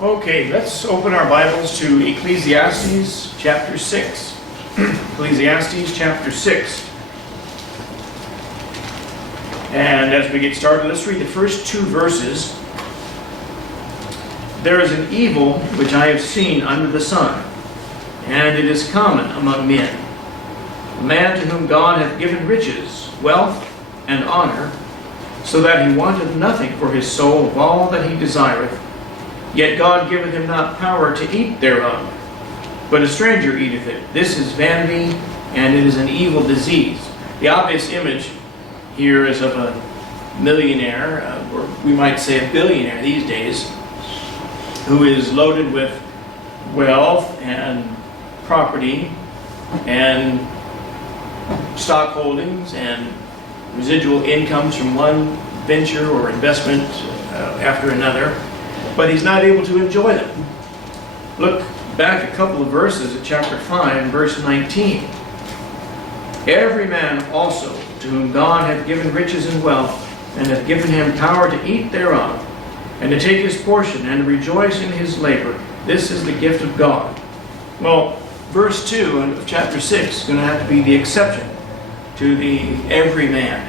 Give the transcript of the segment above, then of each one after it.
Okay, let's open our Bibles to Ecclesiastes chapter 6. Ecclesiastes chapter 6. And as we get started, let's read the first two verses. There is an evil which I have seen under the sun, and it is common among men. A man to whom God hath given riches, wealth, and honor, so that he wanteth nothing for his soul of all that he desireth. Yet God giveth him not power to eat thereof, but a stranger eateth it. This is vanity, and it is an evil disease. The obvious image here is of a millionaire, or we might say a billionaire these days, who is loaded with wealth and property and stock holdings and residual incomes from one venture or investment after another, but he's not able to enjoy them. Look back a couple of verses at chapter 5, verse 19. Every man also to whom God hath given riches and wealth, and hath given him power to eat thereof, and to take his portion, and to rejoice in his labor, this is the gift of God. Well, verse 2 of chapter 6 is going to have to be the exception to the every man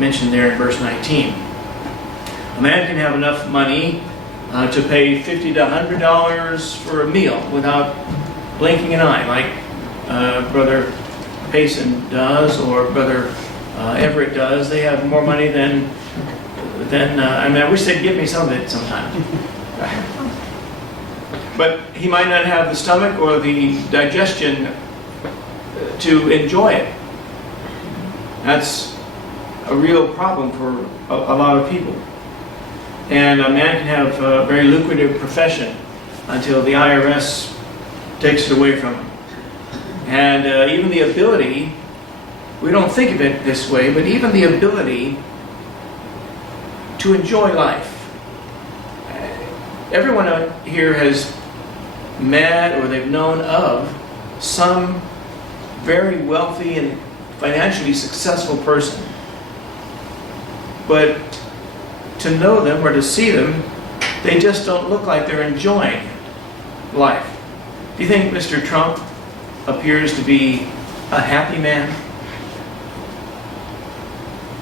mentioned there in verse 19. A man can have enough money to pay $50 to $100 for a meal without blinking an eye, like Brother Payson does, or Brother Everett does. They have more money than I wish they'd give me some of it sometime. But he might not have the stomach or the digestion to enjoy it. That's a real problem for a lot of people. And a man can have a very lucrative profession until the IRS takes it away from him. And even the ability, we don't think of it this way, but even the ability to enjoy life. Everyone out here has met or they've known of some very wealthy and financially successful person. But to know them or to see them, they just don't look like they're enjoying life. Do you think Mr. Trump appears to be a happy man?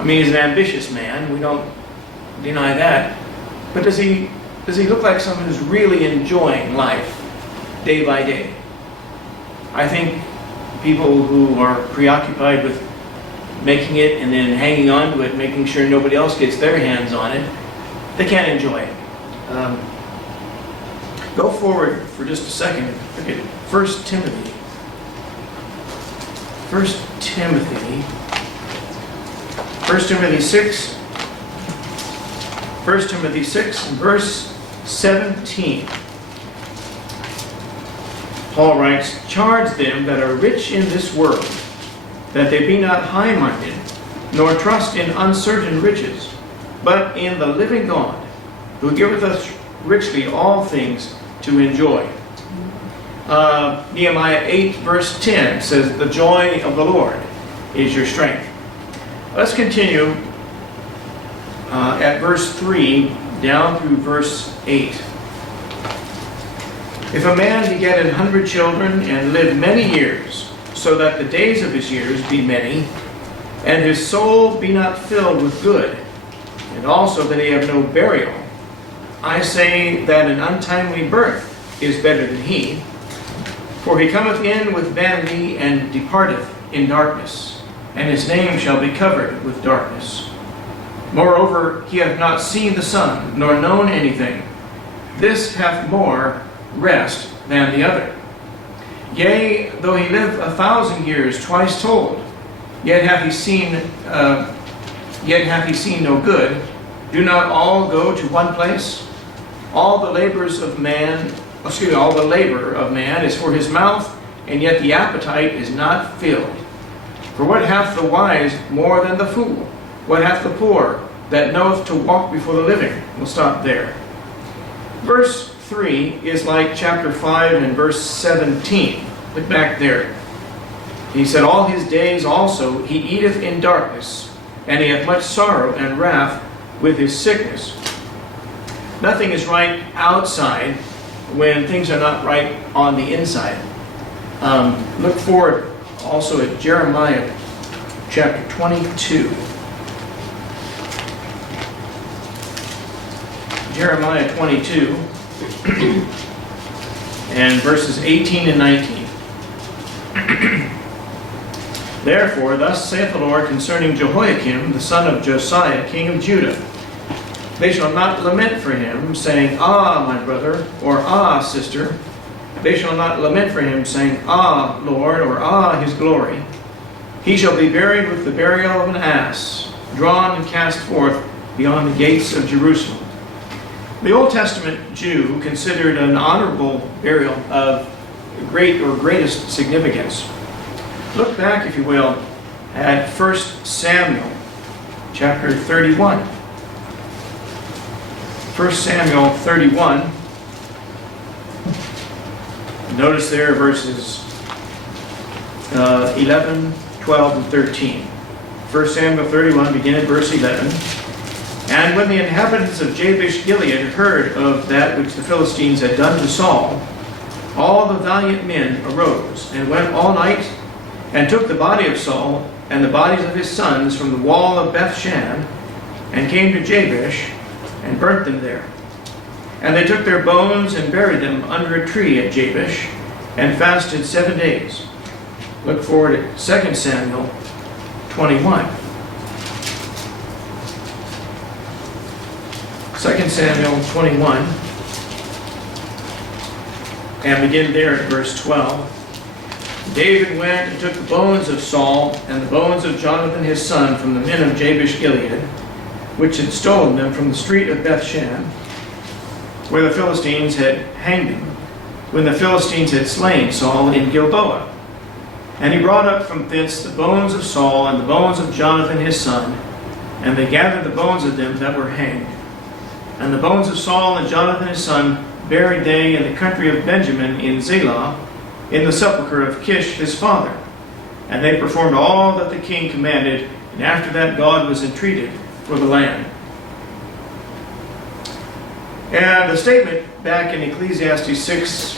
I mean, he's an ambitious man. We don't deny that. But does he look like someone who's really enjoying life day by day? I think people who are preoccupied with making it and then hanging on to it, making sure nobody else gets their hands on it, they can't enjoy it. Go forward for just a second. Look at 1 Timothy. 1 Timothy 6. 1 Timothy 6 and verse 17. Paul writes, "Charge them that are rich in this world, that they be not high-minded, nor trust in uncertain riches, but in the living God, who giveth us richly all things to enjoy." Nehemiah 8 verse 10 says, "The joy of the Lord is your strength." Let's continue at verse 3 down through verse 8. "If a man beget 100 children and live many years, so that the days of his years be many, and his soul be not filled with good, and also that he have no burial, I say that an untimely birth is better than he. For he cometh in with vanity, and departeth in darkness, and his name shall be covered with darkness. Moreover, he hath not seen the sun, nor known anything. This hath more rest than the other. Yea, though he live 1,000 years twice told, yet hath he seen no good. Do not all go to one place? All the labor of man is for his mouth, and yet the appetite is not filled. For what hath the wise more than the fool? What hath the poor that knoweth to walk before the living?" We'll stop there. Verse 3 is like chapter 5 and verse 17. Look back there. He said, "All his days also he eateth in darkness, and he hath much sorrow and wrath with his sickness." Nothing is right outside when things are not right on the inside. Look forward also at Jeremiah chapter 22. Jeremiah 22 and verses 18 and 19. Therefore, thus saith the Lord concerning Jehoiakim, the son of Josiah, king of Judah, they shall not lament for him, saying, Ah, my brother, or Ah, sister. They shall not lament for him, saying, Ah, Lord, or Ah, his glory. He shall be buried with the burial of an ass, drawn and cast forth beyond the gates of Jerusalem. The Old Testament Jew considered an honorable burial of great or greatest significance. Look back, if you will, at 1 Samuel chapter 31. 1 Samuel 31. Notice there verses 11, 12, and 13. 1 Samuel 31, begin at verse 11. And when the inhabitants of Jabesh Gilead heard of that which the Philistines had done to Saul, all the valiant men arose and went all night and took the body of Saul and the bodies of his sons from the wall of Bethshan and came to Jabesh and burnt them there. And they took their bones and buried them under a tree at Jabesh and fasted 7 days. Look forward at 2 Samuel 21. 2 Samuel 21, and begin there at verse 12. David went and took the bones of Saul and the bones of Jonathan his son from the men of Jabesh Gilead, which had stolen them from the street of Bethshan, where the Philistines had hanged him, when the Philistines had slain Saul in Gilboa. And he brought up from thence the bones of Saul and the bones of Jonathan his son, and they gathered the bones of them that were hanged. And the bones of Saul and Jonathan his son buried they in the country of Benjamin in Zelah, in the sepulchre of Kish his father. And they performed all that the king commanded, and after that God was entreated for the land. And the statement back in Ecclesiastes 6,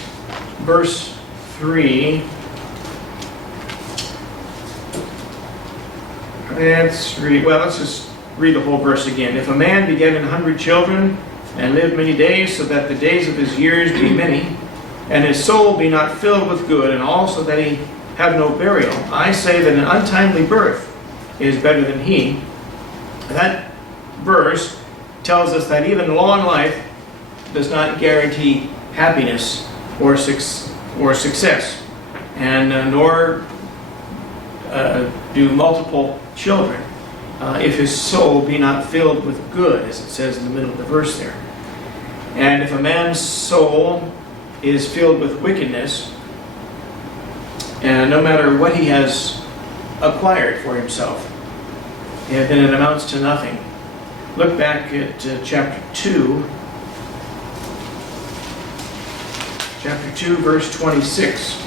verse 3. Let's just read the whole verse again. If a man beget 100 children, and live many days, so that the days of his years be many, and his soul be not filled with good, and also that he have no burial, I say that an untimely birth is better than he. That verse tells us that even long life does not guarantee happiness or success, and nor do multiple children, if his soul be not filled with good, as it says in the middle of the verse there. And if a man's soul is filled with wickedness, and no matter what he has acquired for himself, then it amounts to nothing. Look back at chapter 2. Chapter 2, verse 26.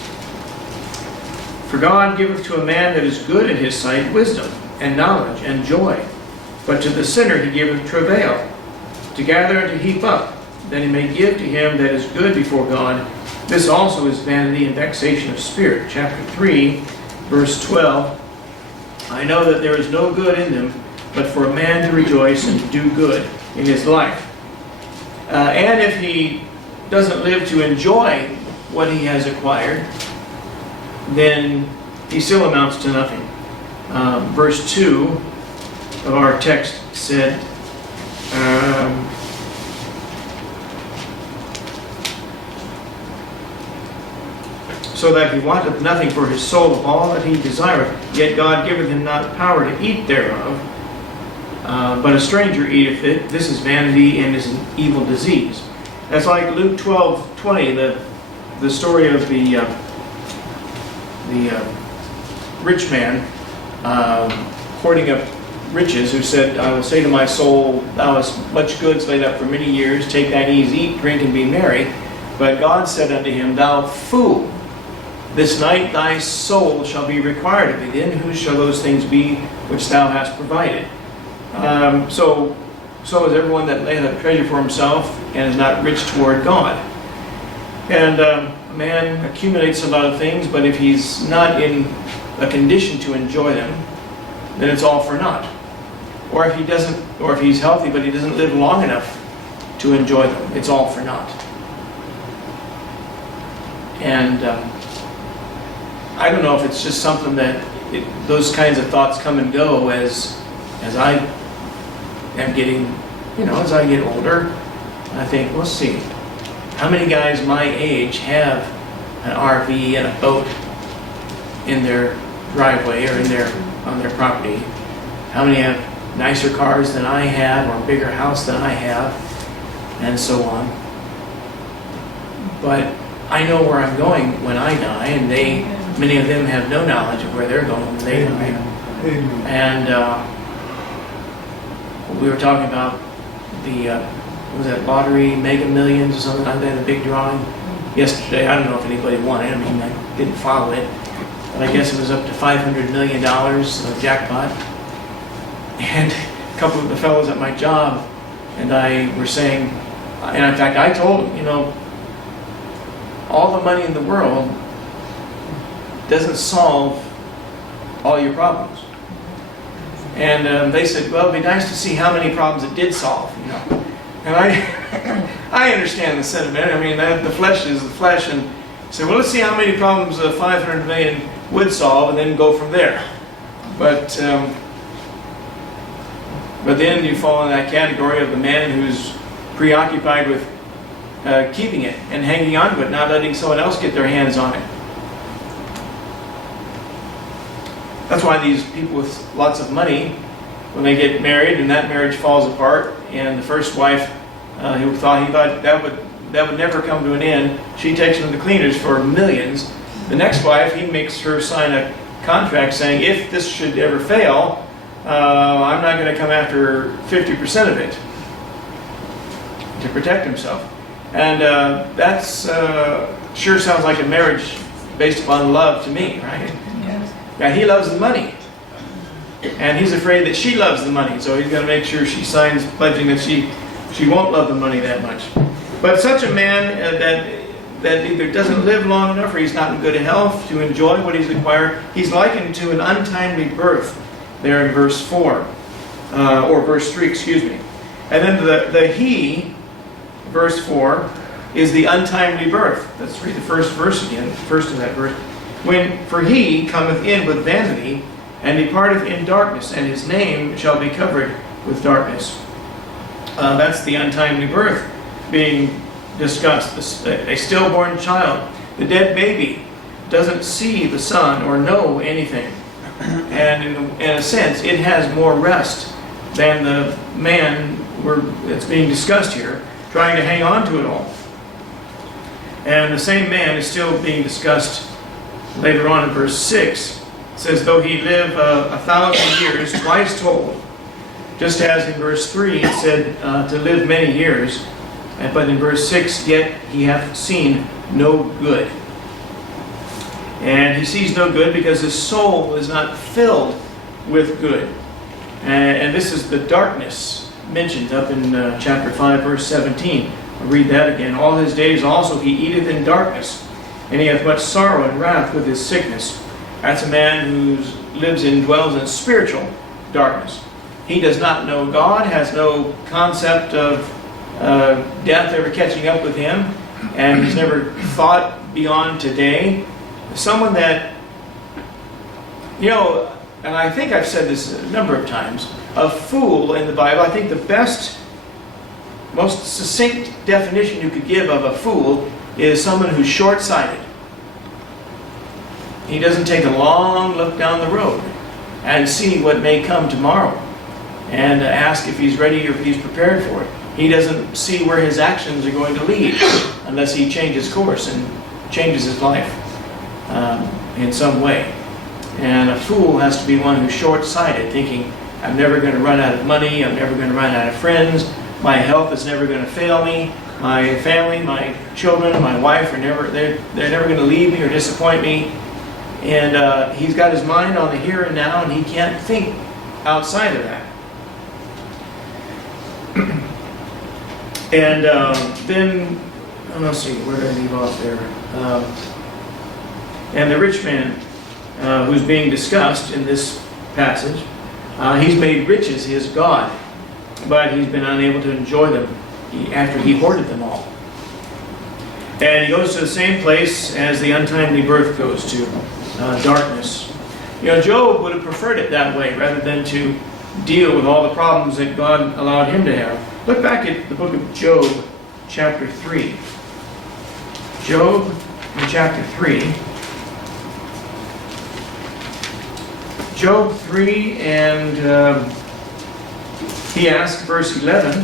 For God giveth to a man that is good in his sight wisdom, and knowledge, and joy. But to the sinner he giveth travail, to gather and to heap up, that he may give to him that is good before God. This also is vanity and vexation of spirit. Chapter 3, verse 12. I know that there is no good in them, but for a man to rejoice and to do good in his life. And if he doesn't live to enjoy what he has acquired, then he still amounts to nothing. Verse 2 of our text said, so that he wanteth nothing for his soul of all that he desireth, yet God giveth him not power to eat thereof, but a stranger eateth it. This is vanity and is an evil disease. That's like Luke 12:20, the story of the rich man hoarding up riches, who said, I will say to my soul, thou hast much goods laid up for many years, take thine ease, eat, drink, and be merry. But God said unto him, thou fool, this night thy soul shall be required of thee. Then whose shall those things be which thou hast provided? So is everyone that layeth up treasure for himself and is not rich toward God. And a man accumulates a lot of things, but if he's not in a condition to enjoy them, then it's all for naught. Or if he doesn't, or if he's healthy but he doesn't live long enough to enjoy them, it's all for naught. And I don't know if it's just something that those kinds of thoughts come and go as I am getting, as I get older. I think, let's see, how many guys my age have an RV and a boat in their driveway or on their property? How many have nicer cars than I have, or a bigger house than I have, and so on? But I know where I'm going when I die, and many of them have no knowledge of where they're going when they die. And we were talking about the was that lottery, Mega Millions or something like that, a big drawing yesterday. I don't know if anybody won it. I mean, I didn't follow it, but I guess it was up to $500 million jackpot. And a couple of the fellows at my job and I were saying, and in fact I told them, all the money in the world doesn't solve all your problems. And they said, well, it'd be nice to see how many problems it did solve, And I understand the sentiment. I mean, the flesh is the flesh, and say, well, let's see how many problems 500 million would solve, and then go from there. But then you fall in that category of the man who's preoccupied with keeping it and hanging on to it, not letting someone else get their hands on it. That's why these people with lots of money, when they get married and that marriage falls apart, and the first wife, he thought that would never come to an end, she takes him to the cleaners for millions. The next wife, he makes her sign a contract saying, if this should ever fail, I'm not going to come after 50% of it, to protect himself. And that's sure sounds like a marriage based upon love to me, right? Yes. Yeah, he loves the money. And he's afraid that she loves the money, so he's going to make sure she signs pledging that she won't love the money that much. But such a man that either doesn't live long enough or he's not in good health to enjoy what he's acquired, he's likened to an untimely birth there in verse 4, or verse 3, excuse me. And then the he, verse 4, is the untimely birth. Let's read the first verse again, the first of that verse. For he cometh in with vanity, and departeth in darkness, and his name shall be covered with darkness. That's the untimely birth being discussed. A stillborn child, the dead baby, doesn't see the sun or know anything. And in a sense, it has more rest than the man that's being discussed here, trying to hang on to it all. And the same man is still being discussed later on in verse 6. It says, though he live 1,000 years, twice told. Just as in verse 3 it said to live many years, but in verse 6, yet he hath seen no good. And he sees no good because his soul is not filled with good. And this is the darkness mentioned up in chapter 5, verse 17. I'll read that again. All his days also he eateth in darkness, and he hath much sorrow and wrath with his sickness. That's a man who dwells in spiritual darkness. He does not know God, has no concept of death ever catching up with him, and he's never thought beyond today. Someone that, and I think I've said this a number of times, a fool in the Bible, I think the best, most succinct definition you could give of a fool is someone who's short-sighted. He doesn't take a long look down the road and see what may come tomorrow and ask if he's ready or if he's prepared for it. He doesn't see where his actions are going to lead unless he changes course and changes his life in some way. And a fool has to be one who's short-sighted, thinking, I'm never going to run out of money, I'm never going to run out of friends, my health is never going to fail me, my family, my children, my wife they're never going to leave me or disappoint me. And he's got his mind on the here and now, and he can't think outside of that. And then let's see, where did I leave off there? And the rich man who's being discussed in this passage, he's made riches his God, but he's been unable to enjoy them after he hoarded them all. And he goes to the same place as the untimely birth goes to, darkness. You know, Job would have preferred it that way rather than to deal with all the problems that God allowed him to have. Look back at the book of Job, chapter 3. Job, in chapter 3. Job 3, and he asks, verse 11,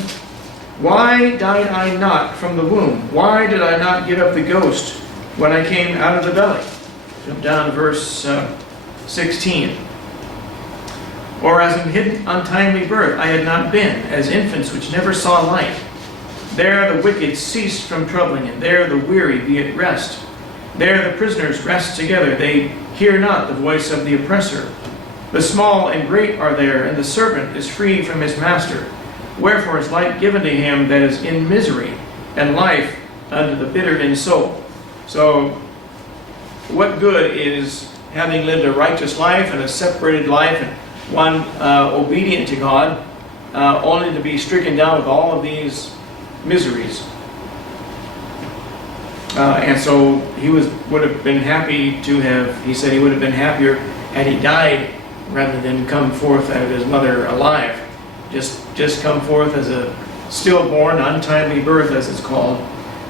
"Why died I not from the womb? Why did I not give up the ghost when I came out of the belly?" Jump down to verse 16. "Or as in hidden untimely birth I had not been, as infants which never saw light. There the wicked ceased from troubling, and there the weary be at rest. There the prisoners rest together, they hear not the voice of the oppressor. The small and great are there, and the servant is free from his master. Wherefore is light given to him that is in misery, and life unto the bitter in soul." So, what good is having lived a righteous life and a separated life, and one obedient to God, only to be stricken down with all of these miseries? And so he would have been happy to have, he said he would have been happier had he died rather than come forth out of his mother alive. Just come forth as a stillborn, untimely birth, as it's called,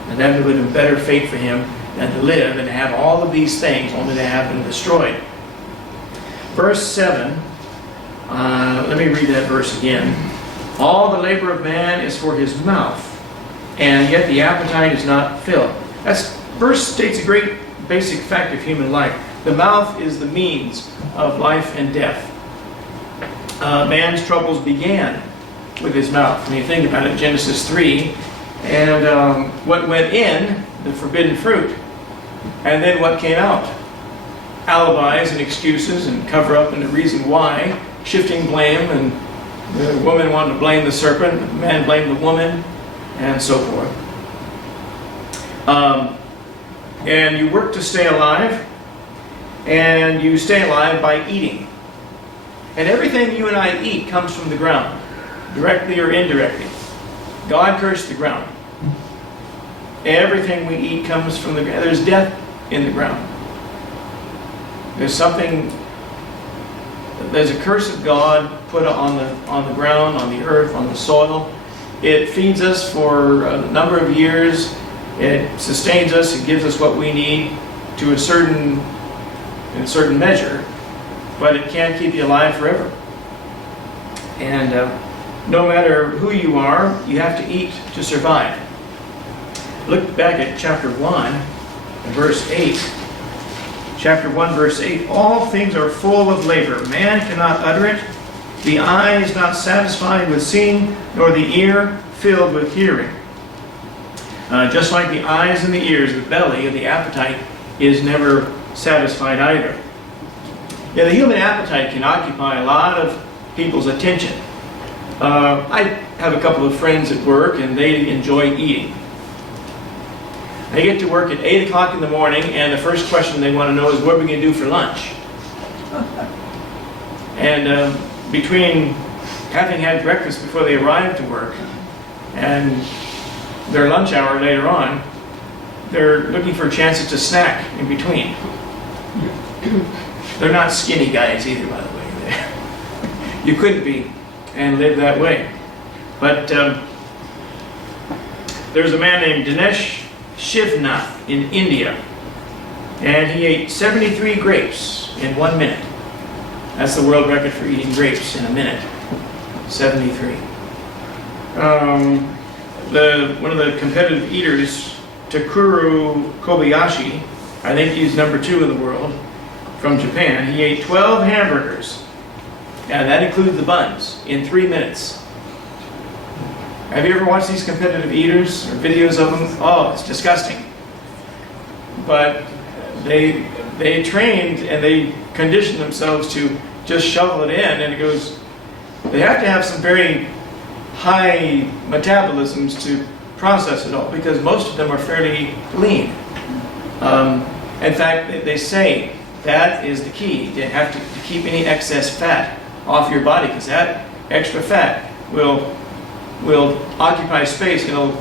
and that would have been better fate for him than to live and have all of these things only to have them destroyed. Verse 7, let me read that verse again. "All the labor of man is for his mouth, and yet the appetite is not filled." That verse states a great basic fact of human life. The mouth is the means of life and death. Man's troubles began with his mouth. When you think about it, Genesis 3, and what went in, the forbidden fruit, and then what came out. Alibis and excuses and cover up and the reason why, shifting blame, and the woman wanted to blame the serpent, the man blamed the woman, and so forth. And you work to stay alive, and you stay alive by eating. And everything you and I eat comes from the ground, directly or indirectly. God cursed the ground. Everything we eat comes from the ground. There's death in the ground. There's a curse of God put on the ground, on the earth, on the soil. It feeds us for a number of years. It sustains us. It gives us what we need to in a certain measure, but it can't keep you alive forever. And no matter who you are, you have to eat to survive. Look back at chapter 1, verse 8. Chapter 1, verse 8. "All things are full of labor. Man cannot utter it. The eye is not satisfied with seeing, nor the ear filled with hearing." Just like the eyes and the ears, the belly and the appetite is never satisfied either. Yeah, the human appetite can occupy a lot of people's attention. I have a couple of friends at work, and they enjoy eating. They get to work at 8 o'clock in the morning, and the first question they want to know is, what are we going to do for lunch? And between having had breakfast before they arrive to work and their lunch hour later on, they're looking for chances to snack in between. They're not skinny guys either, by the way. You couldn't be and live that way. But there's a man named Dinesh Shivnath in India, and he ate 73 grapes in 1 minute. That's the world record for eating grapes in a minute. 73. One of the competitive eaters, Takuro Kobayashi, I think he's number 2 in the world, from Japan. He ate 12 hamburgers, and that includes the buns, in 3 minutes. Have you ever watched these competitive eaters or videos of them? Oh, it's disgusting. But they trained and they conditioned themselves to just shovel it in, and it goes. They have to have some very high metabolisms to process at all, because most of them are fairly lean. In fact, they say that is the key. You have to keep any excess fat off your body, because that extra fat will occupy space. It'll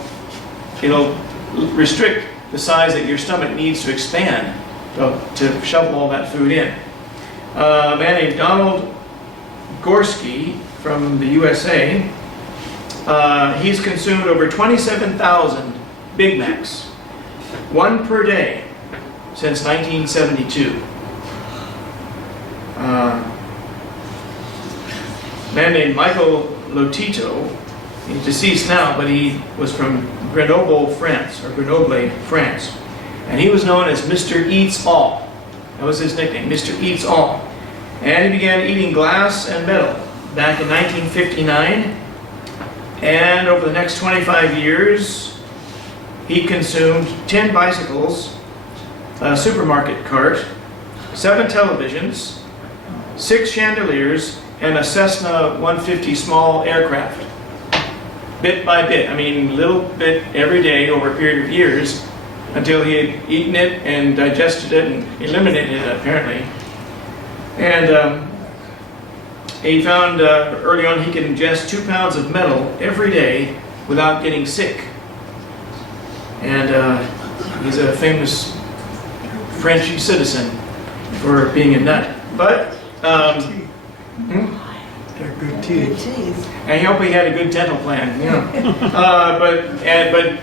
restrict the size that your stomach needs to expand to shovel all that food in. A man named Donald Gorski from the USA, he's consumed over 27,000 Big Macs, one per day, since 1972. A man named Michael Lotito, he's deceased now, but he was from Grenoble, France, and he was known as Mr. Eats All. That was his nickname, Mr. Eats All. And he began eating glass and metal back in 1959, and over the next 25 years, he consumed 10 bicycles, a supermarket cart, 7 televisions, 6 chandeliers, and a Cessna 150 small aircraft. Bit by bit, I mean, little bit every day over a period of years, until he had eaten it and digested it and eliminated it, apparently. And he found early on he could ingest 2 pounds of metal every day without getting sick. And he's a famous French citizen for being a nut. But they're good teeth. I hope he had a good dental plan. Yeah. But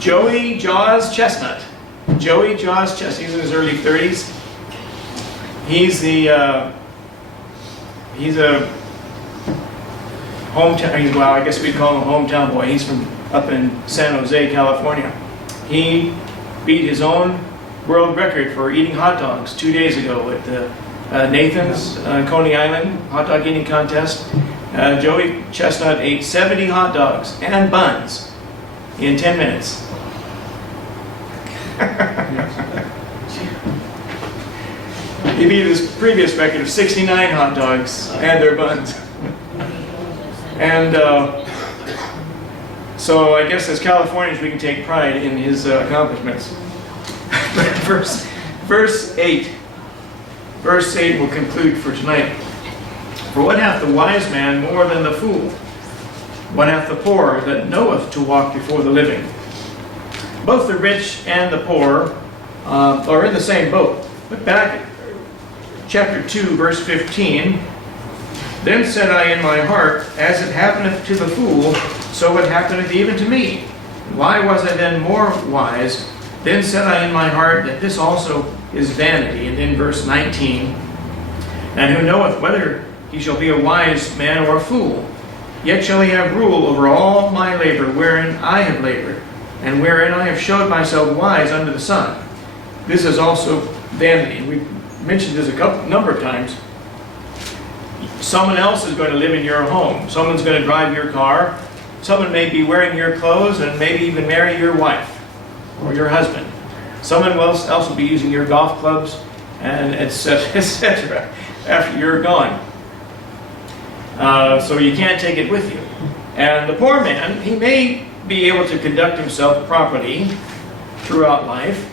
Joey Jaws Chestnut, he's in his early 30s. He's a hometown. Well, I guess we'd call him a hometown boy. He's from up in San Jose, California. He beat his own world record for eating hot dogs 2 days ago at the Nathan's Coney Island hot dog eating contest. Joey Chestnut ate 70 hot dogs and buns in 10 minutes. He beat his previous record of 69 hot dogs and their buns. And so I guess as Californians we can take pride in his accomplishments. Verse 8 will conclude for tonight. For what hath the wise man more than the fool? What hath the poor that knoweth to walk before the living? Both the rich and the poor are in the same boat. But back at chapter 2, verse 15, then said I in my heart, as it happeneth to the fool, so it happeneth even to me. Why was I then more wise? Then said I in my heart that this also is vanity. And then verse 19, and who knoweth whether he shall be a wise man or a fool? Yet shall he have rule over all my labor wherein I have labored, and wherein I have showed myself wise under the sun. This is also vanity. We've mentioned this a number of times. Someone else is going to live in your home. Someone's going to drive your car. Someone may be wearing your clothes and maybe even marry your wife or your husband. Someone else will be using your golf clubs, and etc. after you're gone. So you can't take it with you. And the poor man, he may be able to conduct himself properly throughout life.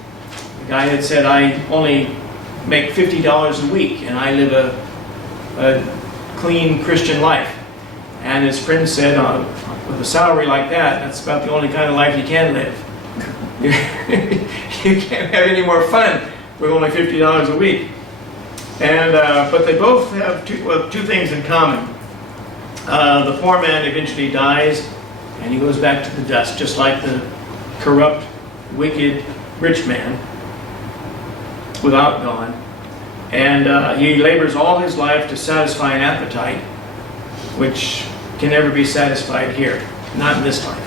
The guy had said, I only make $50 a week and I live a clean Christian life. And his friend said, with a salary like that, that's about the only kind of life you can live. You can't have any more fun with only $50 a week. And but they both have two things in common. The poor man eventually dies and he goes back to the dust, just like the corrupt, wicked, rich man without God. And he labors all his life to satisfy an appetite which can never be satisfied here, not in this life.